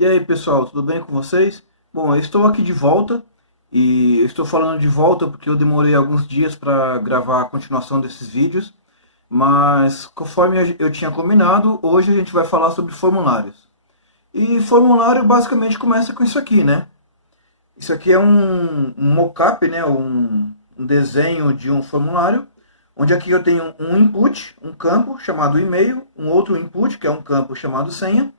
E aí pessoal, tudo bem com vocês? Bom, eu estou aqui de volta e eu estou falando de volta porque eu demorei alguns dias para gravar a continuação desses vídeos, mas conforme eu tinha combinado, hoje a gente vai falar sobre formulários. E formulário basicamente começa com isso aqui, né? Isso aqui é um mockup, né? Um desenho de um formulário, onde aqui eu tenho um input, um campo chamado e-mail, um outro input, que é um campo chamado senha,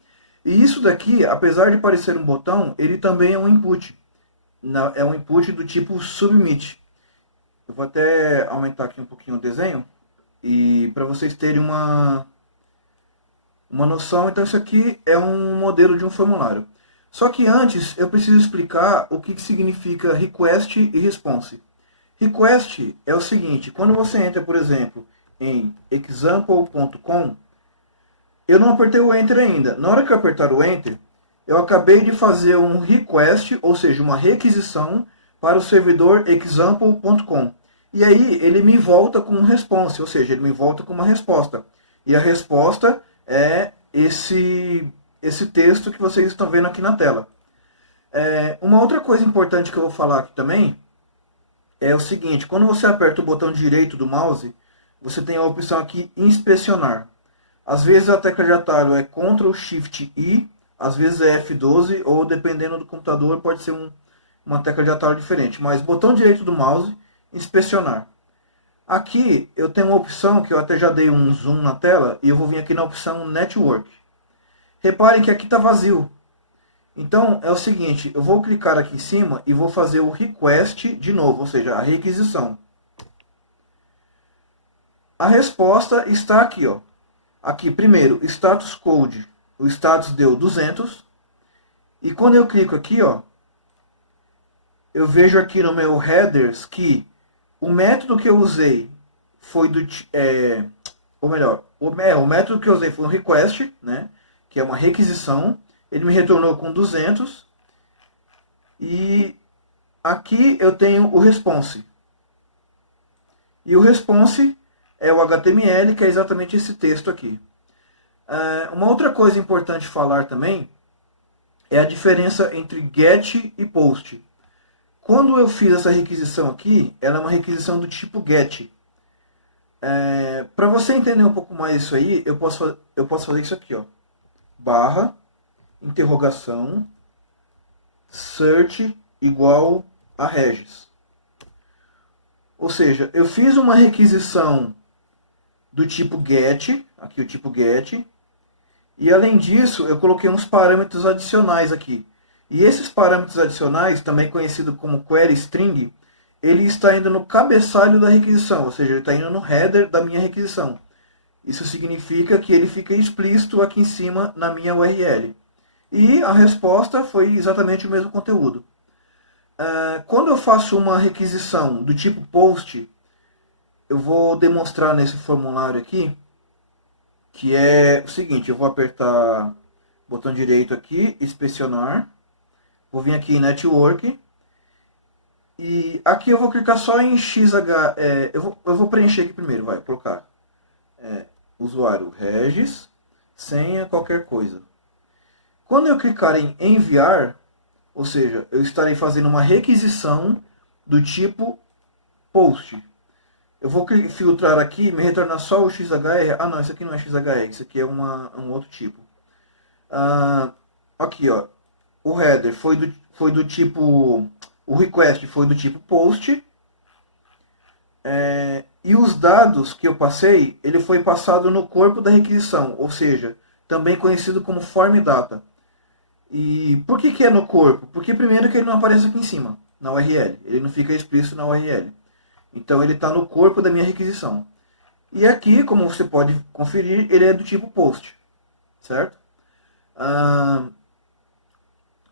e isso daqui, apesar de parecer um botão, ele também é um input. É um input do tipo submit. Eu vou até aumentar aqui um pouquinho o desenho, e para vocês terem uma noção, então isso aqui é um modelo de um formulário. Só que antes eu preciso explicar o que significa request e response. Request é o seguinte, quando você entra, por exemplo, em example.com, eu não apertei o Enter ainda. Na hora que eu apertar o Enter, eu acabei de fazer um request, ou seja, uma requisição para o servidor example.com. E aí ele me volta com um response, ou seja, ele me volta com uma resposta. E a resposta é esse texto que vocês estão vendo aqui na tela. Uma outra coisa importante que eu vou falar aqui também é o seguinte, quando você aperta o botão direito do mouse, você tem a opção aqui inspecionar. Às vezes a tecla de atalho é Ctrl Shift I, às vezes é F12, ou dependendo do computador pode ser uma tecla de atalho diferente. Mas botão direito do mouse, inspecionar. Aqui eu tenho uma opção que eu até já dei um zoom na tela, e eu vou vir aqui na opção Network. Reparem que aqui está vazio. Então é o seguinte, eu vou clicar aqui em cima e vou fazer o request de novo, ou seja, a requisição. A resposta está aqui, ó. Aqui, primeiro, status code. O status deu 200. E quando eu clico aqui, ó, eu vejo aqui no meu headers que o método que eu usei foi do... ou melhor, o método que eu usei foi um request, né, que é uma requisição. Ele me retornou com 200. E aqui eu tenho o response. E o response é o HTML, que é exatamente esse texto aqui. Uma outra coisa importante falar também é a diferença entre get e post. Quando eu fiz essa requisição aqui, ela é uma requisição do tipo get. Para você entender um pouco mais isso aí, eu posso fazer isso aqui, ó. Barra, interrogação, search igual a Regis. Ou seja, eu fiz uma requisição do tipo get, aqui o tipo get, e além disso eu coloquei uns parâmetros adicionais aqui. E esses parâmetros adicionais, também conhecido como query string, ele está indo no cabeçalho da requisição, ou seja, ele está indo no header da minha requisição. Isso significa que ele fica explícito aqui em cima na minha URL. E a resposta foi exatamente o mesmo conteúdo. Quando eu faço uma requisição do tipo post, eu vou demonstrar nesse formulário aqui, que é o seguinte, eu vou apertar o botão direito aqui, inspecionar, vou vir aqui em Network, e aqui eu vou clicar só em XH, eu vou preencher aqui primeiro, vou colocar usuário Regis, senha, qualquer coisa. Quando eu clicar em enviar, ou seja, eu estarei fazendo uma requisição do tipo post. Eu vou filtrar aqui e me retornar só o XHR. Ah, não, isso aqui não é XHR, isso aqui é um outro tipo. Aqui, ó, o header foi do tipo... O request foi do tipo post. E os dados que eu passei, ele foi passado no corpo da requisição, ou seja, também conhecido como form data. E por que é no corpo? Porque primeiro que ele não aparece aqui em cima, na URL. Ele não fica explícito na URL. Então ele está no corpo da minha requisição. E aqui, como você pode conferir, ele é do tipo post. Certo?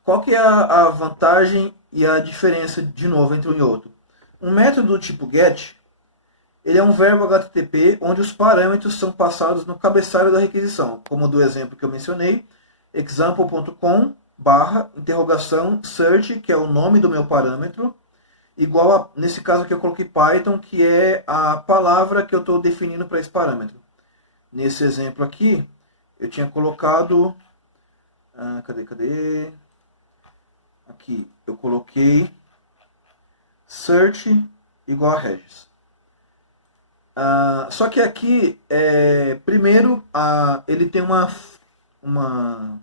Qual que é a vantagem e a diferença, de novo, entre um e outro? Um método do tipo get, ele é um verbo HTTP onde os parâmetros são passados no cabeçalho da requisição, como do exemplo que eu mencionei, example.com barra interrogação search, que é o nome do meu parâmetro, igual a, nesse caso aqui eu coloquei Python, que é a palavra que eu estou definindo para esse parâmetro. Nesse exemplo aqui, eu tinha colocado Cadê? Aqui, eu coloquei search igual a Regis. Só que aqui, primeiro, ele tem uma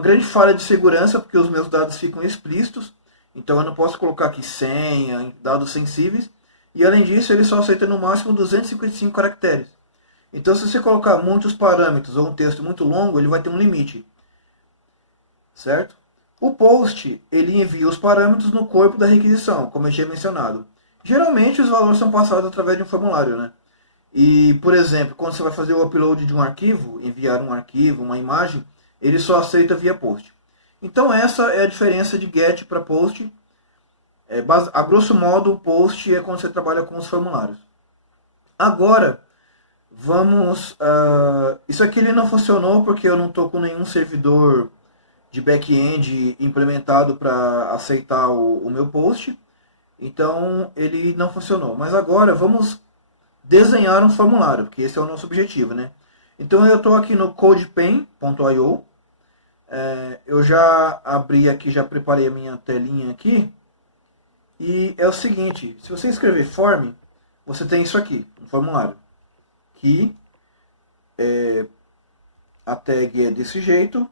grande falha de segurança, porque os meus dados ficam explícitos. Então eu não posso colocar aqui senha, dados sensíveis. E além disso, ele só aceita no máximo 255 caracteres. Então se você colocar muitos parâmetros ou um texto muito longo, ele vai ter um limite. Certo? O post, ele envia os parâmetros no corpo da requisição, como eu tinha mencionado. Geralmente os valores são passados através de um formulário, né? E, por exemplo, quando você vai fazer o upload de um arquivo, enviar um arquivo, uma imagem, ele só aceita via post. Então essa é a diferença de GET para POST. A grosso modo, o POST é quando você trabalha com os formulários. Agora, vamos... isso aqui ele não funcionou porque eu não estou com nenhum servidor de back-end implementado para aceitar o meu post. Então ele não funcionou. Mas agora vamos desenhar um formulário, porque esse é o nosso objetivo, né? Então eu estou aqui no codepen.io. Eu já abri aqui, já preparei a minha telinha aqui. E é o seguinte, se você escrever form, você tem isso aqui, um formulário. Que a tag é desse jeito.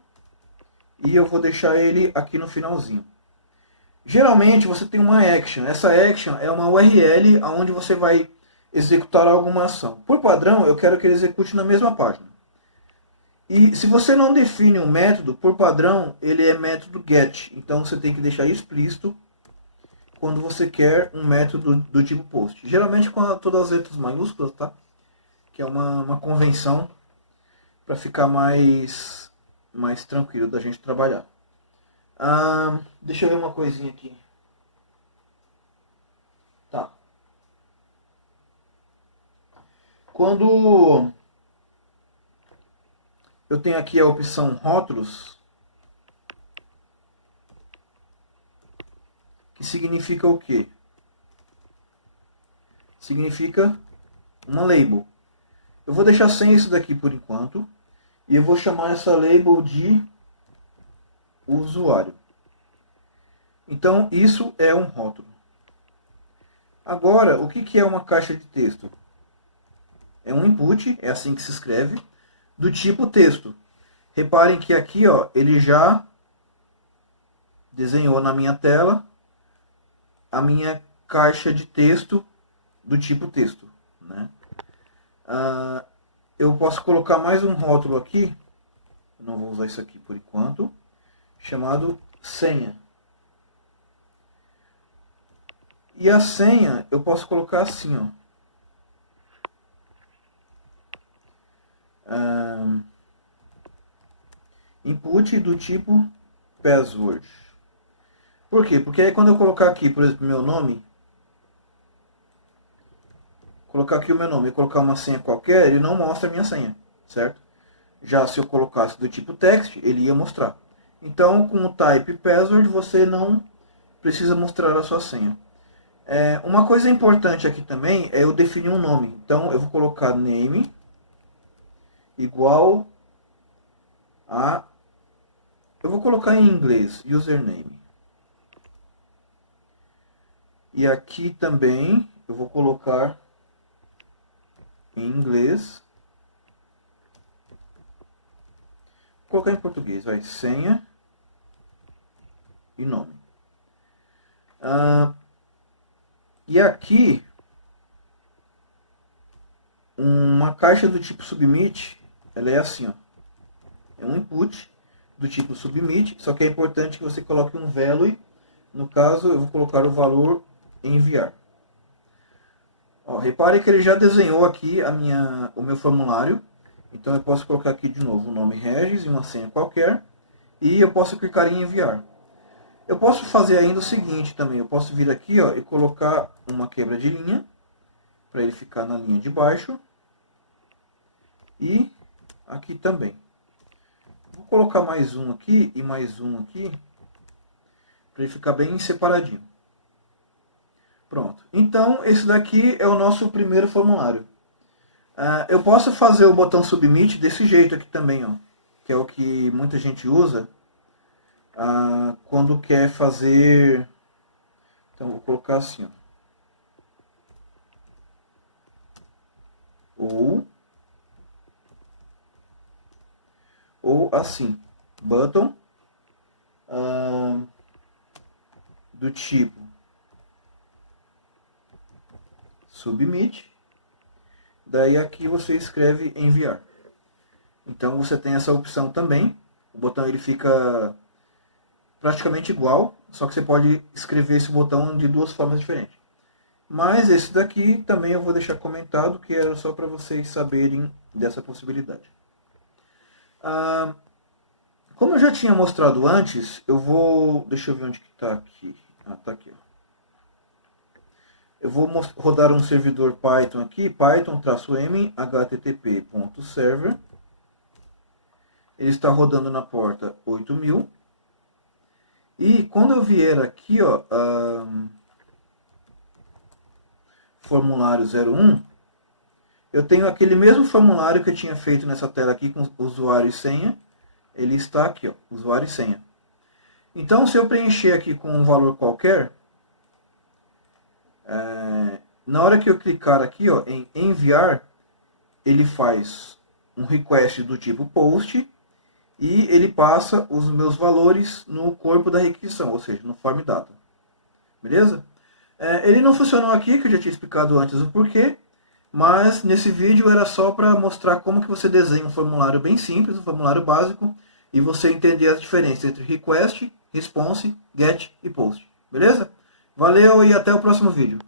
E eu vou deixar ele aqui no finalzinho. Geralmente você tem uma action. Essa action é uma URL onde você vai executar alguma ação. Por padrão, eu quero que ele execute na mesma página. E se você não define um método, por padrão, ele é método get. Então você tem que deixar explícito quando você quer um método do tipo post. Geralmente com todas as letras maiúsculas, tá? Que é uma convenção para ficar mais tranquilo da gente trabalhar. Deixa eu ver uma coisinha aqui. Tá. Quando eu tenho aqui a opção rótulos, que significa o quê? Significa uma label. Eu vou deixar sem isso daqui por enquanto. E eu vou chamar essa label de usuário. Então, isso é um rótulo. Agora, o que é uma caixa de texto? É um input, é assim que se escreve, do tipo texto. Reparem que aqui, ó, ele já desenhou na minha tela a minha caixa de texto do tipo texto, né? Eu posso colocar mais um rótulo aqui, não vou usar isso aqui por enquanto, chamado senha. E a senha eu posso colocar assim, ó. Input do tipo password. Por quê? Porque aí quando eu colocar aqui, por exemplo, meu nome, colocar aqui o meu nome e colocar uma senha qualquer, ele não mostra a minha senha, certo? Já se eu colocasse do tipo text, ele ia mostrar. Então, com o type password, você não precisa mostrar a sua senha. Uma coisa importante aqui também é eu definir um nome. Então, eu vou colocar name igual a... Eu vou colocar em inglês, username. E aqui também eu vou colocar em inglês. Vou colocar em português, vai, senha e nome. E aqui, uma caixa do tipo submit, ela é assim, ó. É um input do tipo submit, só que é importante que você coloque um value. No caso, eu vou colocar o valor enviar. Ó, repare que ele já desenhou aqui o meu formulário. Então eu posso colocar aqui de novo o nome Regis e uma senha qualquer. E eu posso clicar em enviar. Eu posso fazer ainda o seguinte também. Eu posso vir aqui, ó, e colocar uma quebra de linha. Para ele ficar na linha de baixo. E aqui também. Vou colocar mais um aqui e mais um aqui. Para ele ficar bem separadinho. Pronto. Então, esse daqui é o nosso primeiro formulário. Eu posso fazer o botão submit desse jeito aqui também, ó. que é o que muita gente usa quando quer fazer. Então vou colocar assim, ó. Ou assim, button do tipo submit, daí aqui você escreve enviar. Então você tem essa opção também, o botão ele fica praticamente igual, só que você pode escrever esse botão de duas formas diferentes. Mas esse daqui também eu vou deixar comentado, que era só para vocês saberem dessa possibilidade. Como eu já tinha mostrado antes, eu vou... Deixa eu ver onde que está aqui. Está aqui. Ó. Eu vou rodar um servidor Python aqui, python-m http.server. Ele está rodando na porta 8000. E quando eu vier aqui, ó, formulário 01, eu tenho aquele mesmo formulário que eu tinha feito nessa tela aqui com usuário e senha. Ele está aqui, ó, usuário e senha. Então, se eu preencher aqui com um valor qualquer, na hora que eu clicar aqui, ó, em enviar, ele faz um request do tipo post e ele passa os meus valores no corpo da requisição, ou seja, no form data. Beleza? Ele não funcionou aqui, que eu já tinha explicado antes o porquê, mas nesse vídeo era só para mostrar como que você desenha um formulário bem simples, um formulário básico, e você entender as diferenças entre request, response, get e post. Beleza? Valeu e até o próximo vídeo.